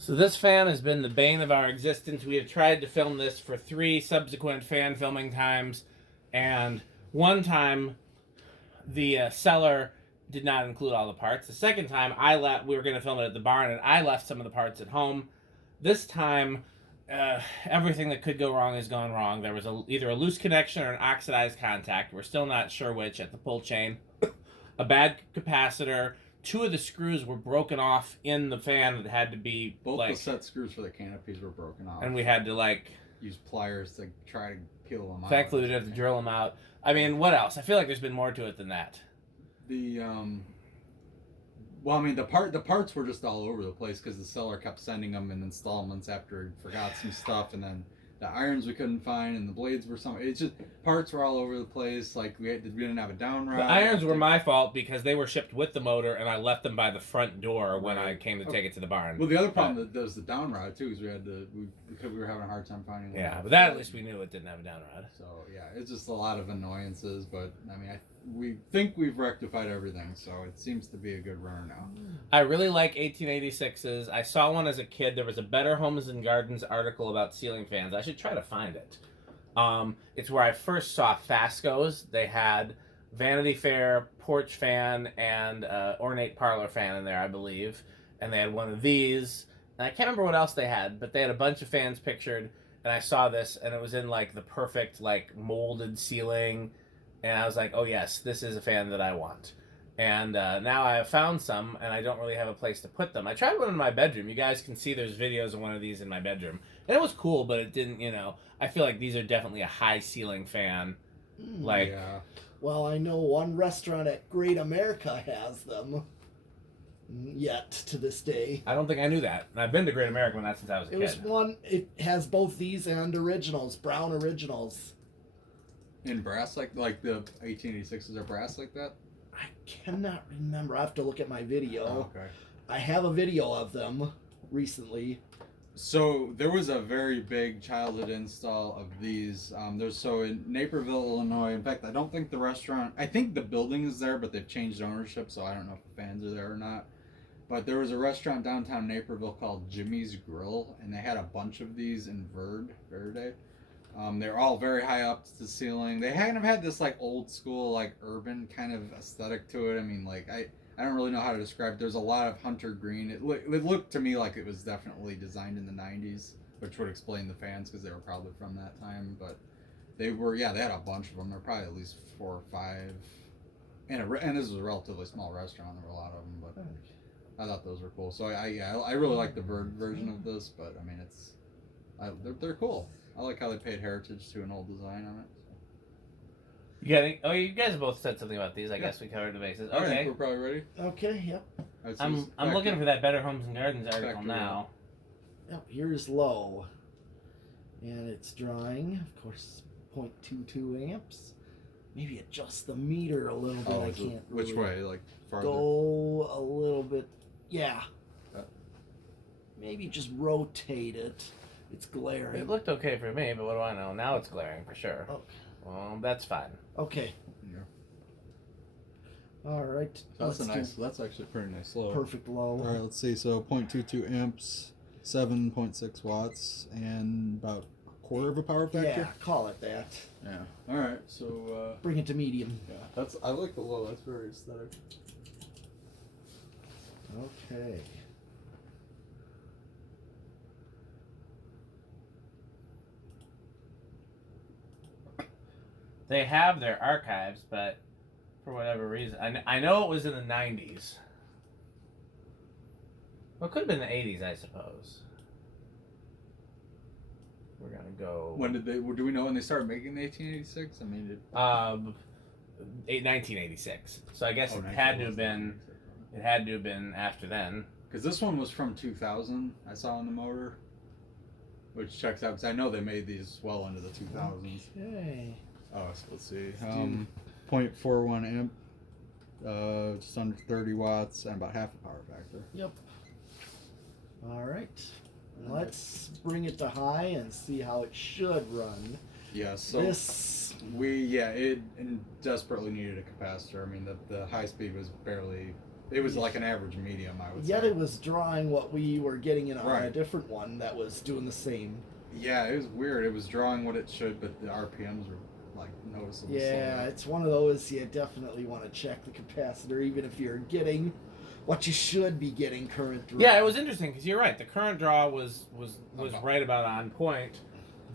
So this fan has been the bane of our existence. We have tried to film this for 3 subsequent fan filming times, and one time the seller did not include all the parts. The second time we were going to film it at the barn, and I left some of the parts at home. This time, everything that could go wrong has gone wrong. There was either a loose connection or an oxidized contact. We're still not sure which at the pull chain. A bad capacitor. 2 of the screws were broken off in the fan that had to be both the set screws for the canopies were broken off, and we had to use pliers to try to peel them out. Thankfully, we didn't have to drill them out. I mean, what else? I feel like there's been more to it than that. Well, I mean, the parts were just all over the place because the seller kept sending them in installments after he forgot some stuff, and then the irons we couldn't find, and the blades were it's just parts were all over the place. Like we didn't have a down rod. The irons were my fault because they were shipped with the motor, and I left them by the front door when I came to take it to the barn. Well, the other problem was the down rod too, because because we were having a hard time finding one. Yeah, but that at least we knew it didn't have a down rod. So yeah, it's just a lot of annoyances, but I mean, we think we've rectified everything, so it seems to be a good runner now. I really like 1886s. I saw one as a kid. There was a Better Homes and Gardens article about ceiling fans. I should try to find it. It's where I first saw Fascos. They had Vanity Fair porch fan and ornate parlor fan in there, I believe. And they had one of these. And I can't remember what else they had, but they had a bunch of fans pictured. And I saw this, and it was in the perfect molded ceiling. And I was like, oh yes, this is a fan that I want. And now I have found some, and I don't really have a place to put them. I tried one in my bedroom. You guys can see there's videos of one of these in my bedroom. And it was cool, but it didn't, I feel like these are definitely a high ceiling fan. Yeah. Well, I know one restaurant at Great America has them. Yet, to this day. I don't think I knew that. And I've been to Great America since I was a kid. It has both these and originals, brown originals. In brass, like the 1886s are brass like that? I cannot remember. I have to look at my video. Oh, okay. I have a video of them recently. So there was a very big childhood install of these. In Naperville, Illinois. In fact, I don't think the restaurant. I think the building is there, but they've changed ownership, so I don't know if the fans are there or not. But there was a restaurant downtown Naperville called Jimmy's Grill, and they had a bunch of these in Verde. They're all very high up to the ceiling. They kind of had this old school, urban kind of aesthetic to it. I mean, I don't really know how to describe. There's a lot of hunter green. It looked to me like it was definitely designed in the 90s, which would explain the fans because they were probably from that time. But they had a bunch of them. There were probably at least 4 or 5. And this was a relatively small restaurant. There were a lot of them, but I thought those were cool. So I really like the Verde version of this, but I mean they're cool. I like how they paid heritage to an old design on it. You guys both said something about these. I guess we covered the bases. All Okay, right, we're probably ready. Okay, yep. I'm looking for that Better Homes and Gardens article now. Yep, here's low. And it's drawing, of course, 0.22 amps. Maybe adjust the meter a little bit. I can't Which way? Farther? Go a little bit. Yeah. Maybe just rotate it. It's glaring. It looked okay for me, but what do I know? Now it's glaring for sure. Oh. Well, that's fine. Okay. Yeah. All right. So that's actually a pretty nice low. Perfect low. All right, let's see. So 0.22 amps, 7.6 watts, and about a quarter of a power factor. Yeah, call it that. Yeah. All right. So bring it to medium. Yeah. I like the low. That's very aesthetic. Okay. They have their archives, but for whatever reason, I know it was in the 90s. Well, it could have been the 80s, I suppose. We're gonna go. When did they? Do we know when they started making the 1886? I mean, 1986. So I guess it had to have been. It had to have been after then. Because this one was from 2000. I saw on the motor, which checks out because I know they made these well into the 2000s. Okay. Oh, so let's see. 0.41 amp, just under 30 watts, and about half a power factor. Yep. All right. Let's bring it to high and see how it should run. Yeah. So it desperately needed a capacitor. I mean, the high speed was barely It was like an average medium, I would Yet say. it was drawing what we were getting on a Right. different one that was doing the same. Yeah, it was weird. It was drawing what it should, but the RPMs were like noticeably Yeah, slower. it's one of those you definitely want to check the capacitor, even if you're getting what you should be getting current draw. Yeah, it was interesting because you're right. The current draw was About. right about on point,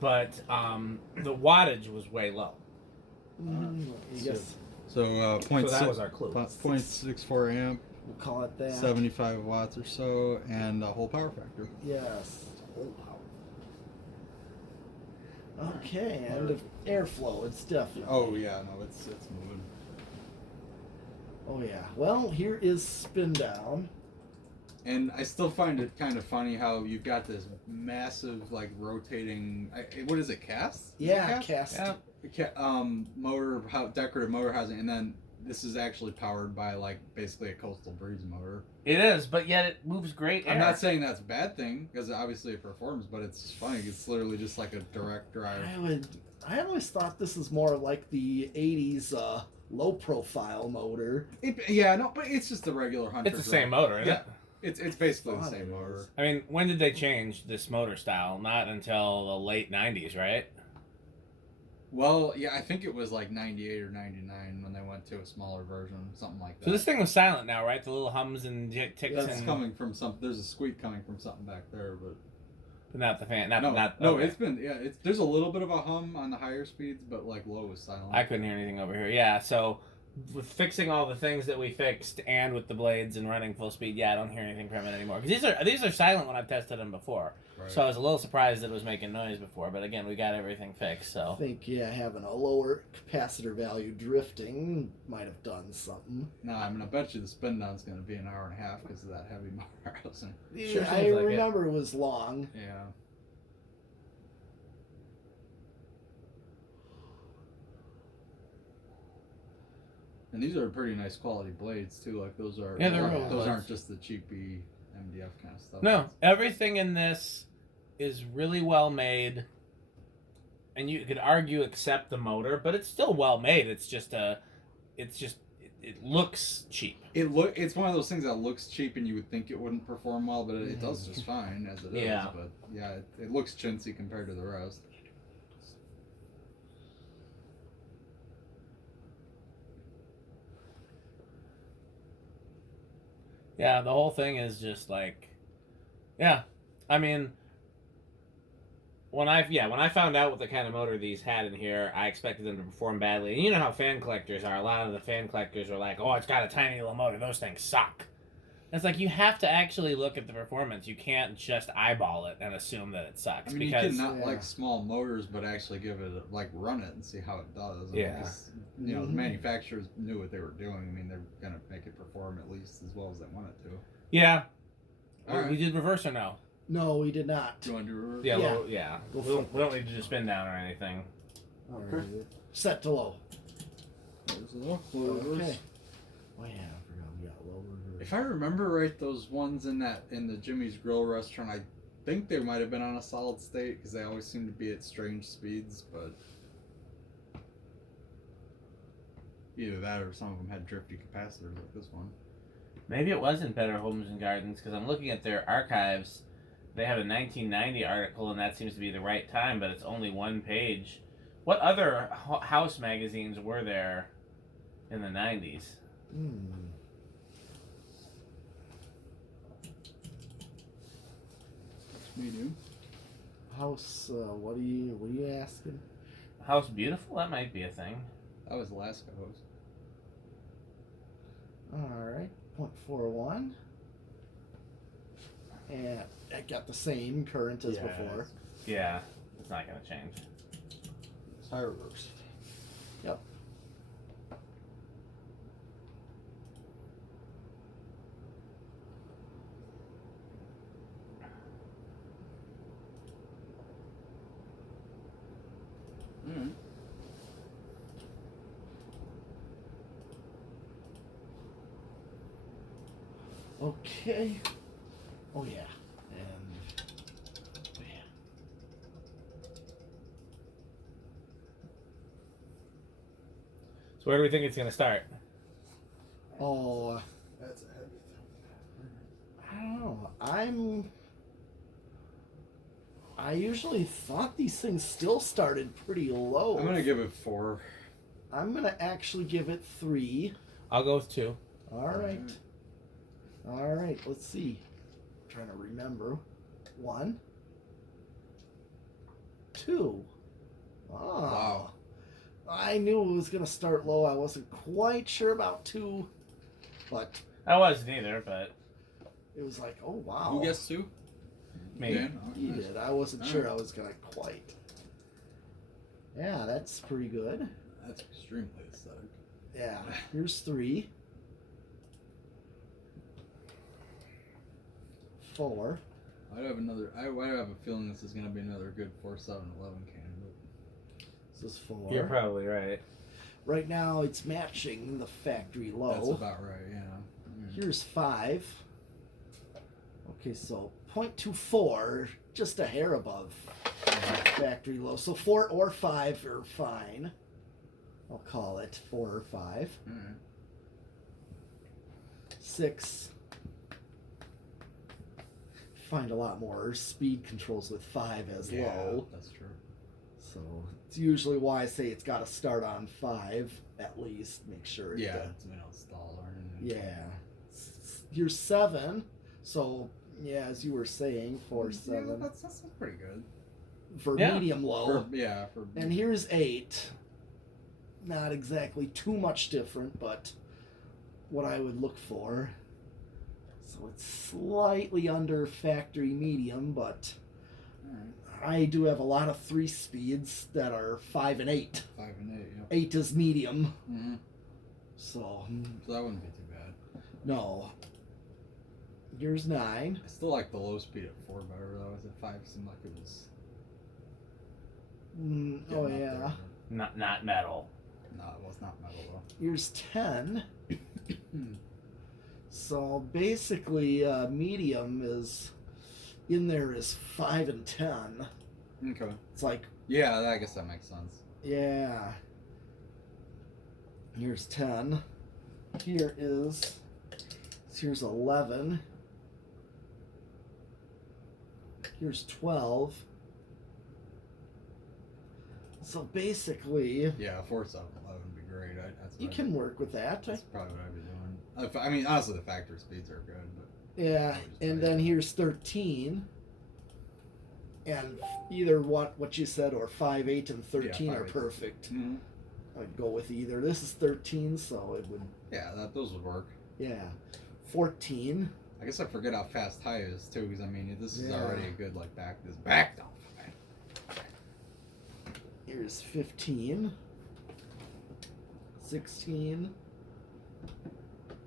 but the wattage was way low. I guess So So that was our clue. 0.64 amp, we'll call it that. 75 watts or so, and a whole power factor. Yes. Okay, and of airflow, it's definitely. Oh yeah, no, it's moving. Oh yeah. Well, here is spin down. And I still find it kind of funny how you've got this massive like rotating. What is it? Cast? Is it Yeah, cast. Yeah. Motor, decorative motor housing, and then this is actually powered by like basically a coastal breeze motor. It is, but yet it moves great air. I'm not saying that's a bad thing because obviously it performs, but it's funny. It's literally just like a direct drive. I always thought this is more like the '80s low profile motor. Yeah, no, but it's just a regular Hunter. It's the drive. same motor, isn't Yeah. it? It's basically the Fun same it motor. is. I mean, when did they change this motor style? Not until the late 90s, right? Well, yeah, I think it was like 98 or 99 when they went to a smaller version, something like that. So this thing was silent now, right? The little hums and ticks That's and coming from some. There's a squeak coming from something back there, but not the fan. no, Not no, okay. there's a little bit of a hum on the higher speeds, but like low is silent. I couldn't hear anything over here. Yeah, so with fixing all the things that we fixed and with the blades and running full speed, yeah, I don't hear anything from it anymore. Because these are silent when I've tested them before. Right. So I was a little surprised that it was making noise before. But again, we got everything fixed. I So think having a lower capacitor value drifting might have done something. No, I'm gonna bet you the spin down's gonna be an hour and a half because of that heavy motor housing. Sure I seems like it. remember it was long. Yeah. And these are pretty nice quality blades too. Like those are. Yeah, they're those real aren't- blades. Those aren't just the cheapy MDF kind of stuff. no, everything in this is really well made. And you could argue except the motor, but it's still well made. It looks cheap. It's one of those things that looks cheap and you would think it wouldn't perform well, but it does just fine as it is. Yeah. But yeah, it looks chintzy compared to the rest. Yeah, the whole thing is just like, yeah. I mean, when I found out what the kind of motor these had in here, I expected them to perform badly. And you know how fan collectors are. A lot of the fan collectors are like, "Oh, it's got a tiny little motor. Those things suck." It's like you have to actually look at the performance. You can't just eyeball it and assume that it sucks. I mean, because you can not Yeah. like small motors, but actually give it run it and see how it does. I mean, Yeah. 'cause, the Mhm. manufacturers knew what they were doing. I mean, they're gonna make it perform at least as well as they want it to. yeah, All right. we did reverse or no? No, we did not. Do you want to do reverse? Yeah, Yeah. We don't need to do spin down or anything. Okay. Set to low. There's a little reverse. Okay. Oh yeah, I forgot we got low reverse. If I remember right, those ones in the Jimmy's Grill restaurant, I think they might have been on a solid state because they always seem to be at strange speeds, but either that or some of them had drifty capacitors like this one. Maybe it wasn't Better Homes and Gardens because I'm looking at their archives. They have a 1990 article, and that seems to be the right time, but it's only one page. What other house magazines were there in the 90s? It's medium. House. What are you asking? House Beautiful? That might be a thing. That was Alaska hose. All right, 0.41. And I got the same current as before. Yeah, it's not going to change. It's high reverse. Yep. Mm. Okay. Oh yeah. And oh yeah. So where do we think it's going to start? Oh, That's a head I usually thought these things still started pretty low. I'm gonna give it 4. I'm gonna actually give it 3. I'll go with 2. All right. All right. Let's see. I'm trying to remember. 1, 2. Oh. Wow. I knew it was gonna start low. I wasn't quite sure about 2, but I wasn't either, but it was like, oh wow. Who gets 2? me. Dan? Oh, You nice. did. I wasn't All sure right. I was gonna quite. Yeah, that's pretty good. That's extremely aesthetic. Yeah. Here's 3. 4. I have a feeling this is gonna be another good 4-7-11 candidate. This is 4. You're probably right. Right now, it's matching the factory low. That's about right. Yeah. Mm. Here's 5. Okay, so 0.24, just a hair above factory low. So 4 or 5 are fine. I'll call it 4 or 5. All right. 6. Find a lot more speed controls with 5 as Yeah, low. that's true. So it's usually why I say it's got to start on 5 at least. Make sure. Yeah, That, it's stall or anything. yeah. You're 7. So yeah, as you were saying, 4, Yeah, 7 that's pretty good. for Yeah. medium low. For And here's 8. Not exactly too much different, but what I would look for. So it's slightly under factory medium, but all right. I do have a lot of 3 speeds that are 5 and 8. 5 and 8. Yep. 8 is medium, Mm-hmm. so So that wouldn't be too bad. no. Here's 9. I still like the low speed at 4 better though. At 5 seemed like it was. Oh getting up yeah. there, Not metal. but no, it was not metal though. Here's 10. So basically, medium is in there is 5 and 10. Okay. It's like, Yeah, I guess that makes sense. yeah. Here's 10. Here's 11. Here's 12. So basically, Yeah, 4-7-11 would be great. That's you what can work with that. That's probably what I'd be doing. I mean, honestly, the factory speeds are good, but Yeah, and then here's 13. And either what you said or 5, 8, and 13 Yeah, are 5, 8. perfect. mm-hmm. I'd go with either. This is 13, so it would, Yeah, those would work. yeah. 14. I guess I forget how fast high is too, because I mean, this is Yeah. already a good like back off. Here's 15. 16.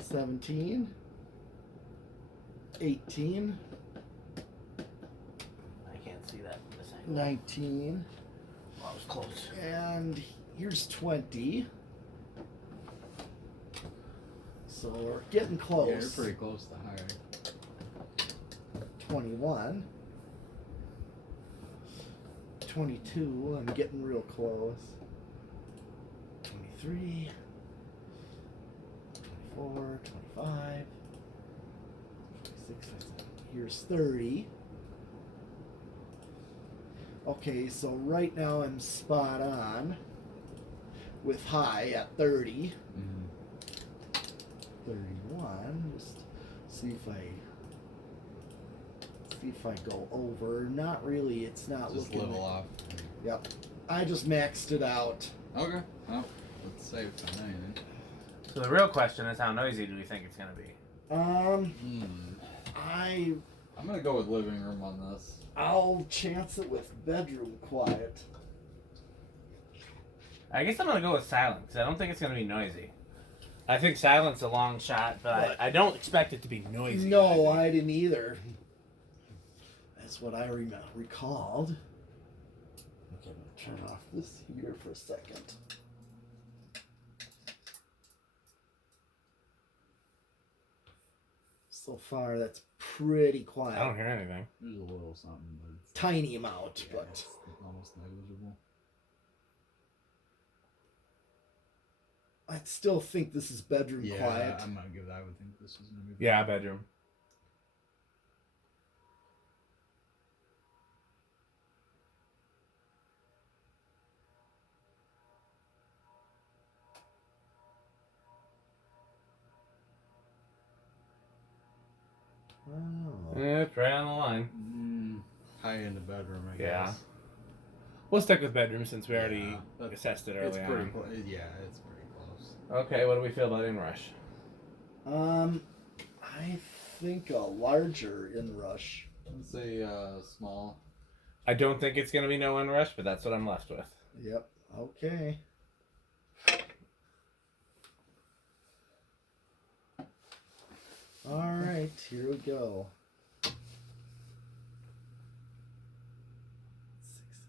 17. 18. I can't see that from this angle. 19. Well, I was close. And here's 20. So we're getting close. Yeah, you're pretty close to high. 21. 22. I'm getting real close. 23. 24. 25. 26. 27. Here's 30. Okay, so right now I'm spot on with high at 30. Mm-hmm. 31. Just see if I go over. Not really. It's not Just looking. level off. Yep. I just maxed it out. Okay. Well, let's save on anything. So the real question is, how noisy do we think it's gonna be? I'm gonna go with living room on this. I'll chance it with bedroom quiet. I guess I'm gonna go with silent because I don't think it's gonna be noisy. I think silent's a long shot, but What? I don't expect it to be noisy. No, I didn't either. That's what I recalled. Okay, I'm gonna turn off this heater for a second. So far, that's pretty quiet. I don't hear anything. There's a little something, but it's, Tiny amount, yeah, but it's almost negligible. I still think this is bedroom Yeah, quiet. I'm gonna give that. I would think this is gonna be. Yeah, bedroom. Oh. It's right on the line. High end of bedroom, I Yeah. guess. We'll stick with bedroom since we already Yeah, that's- assessed it It's early pretty on. close. Yeah, it's pretty close. Okay, what do we feel about inrush? I think a larger inrush. Let's say small. I don't think it's going to be no inrush, but that's what I'm left with. Yep. Okay. All right, here we go. 6,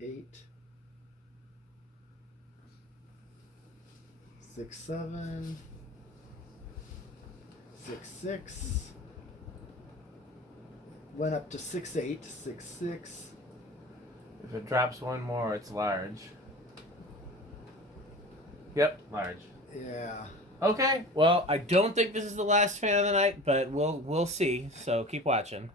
8. 6, 7. 6, 6. Went up to 6, 8. 6, 6. If it drops one more, it's large. Yep, large. Yeah. Okay, well, I don't think this is the last fan of the night, but we'll see. So keep watching.